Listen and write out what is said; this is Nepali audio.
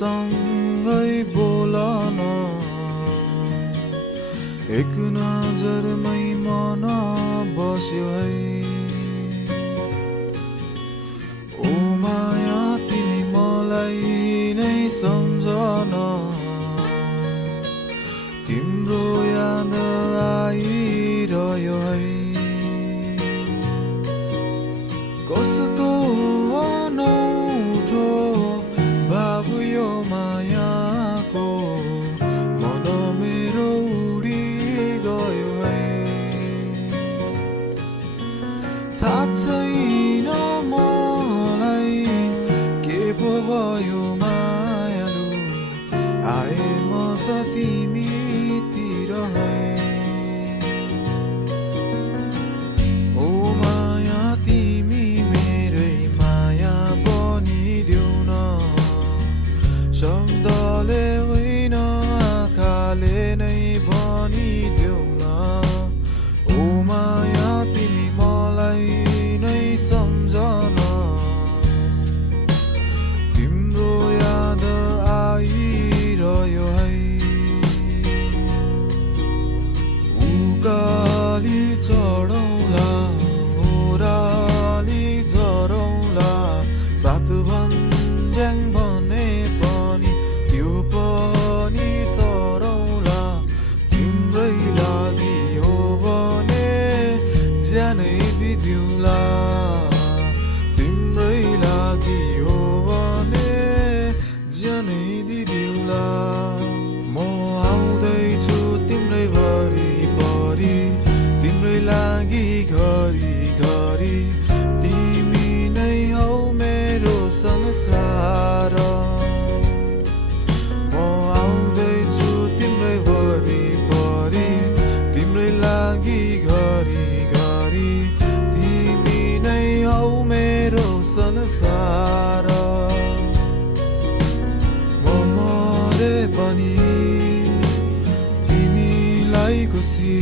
सँगै बोलन एक नजरमै मन बस्यो है ओ माया तिमी मलाई नै सम्झन तिम्रो याद आइरह्यो है कस्तो अनौठो भाव यो मायाको मन मेरो उडी गयो है थाहा छैन मलाई के पो भयो मायालु आए म त तिमीतिर है ओ माया तिमी मेरै माया बनिदेऊ न शब्दले होइन आँखाले नै भनिदेऊ न ओ माया तिमी मलाई नै सम्झन तिम्रो याद आइरह्यो है उकाली चढौँला ओराली झरौँला सात भन्ज्याङ भने पनि त्यो पनि तरौँला तिम्रै लागि हो भने ज्यानै दिदिउँला तिम्रै लागि हो भने ज्यानै दिदिउँला म आउँदैछु तिम्रै वरिपरि तिम्रै लागि घरि घरि तिमी नै हौ मेरो संसार म आउँदैछु तिम्रै वरिपरि तिम्रै लागि घरि घरि तिमी नै हौ मेरो संसार म मरे पनि तिमीलाई खुसी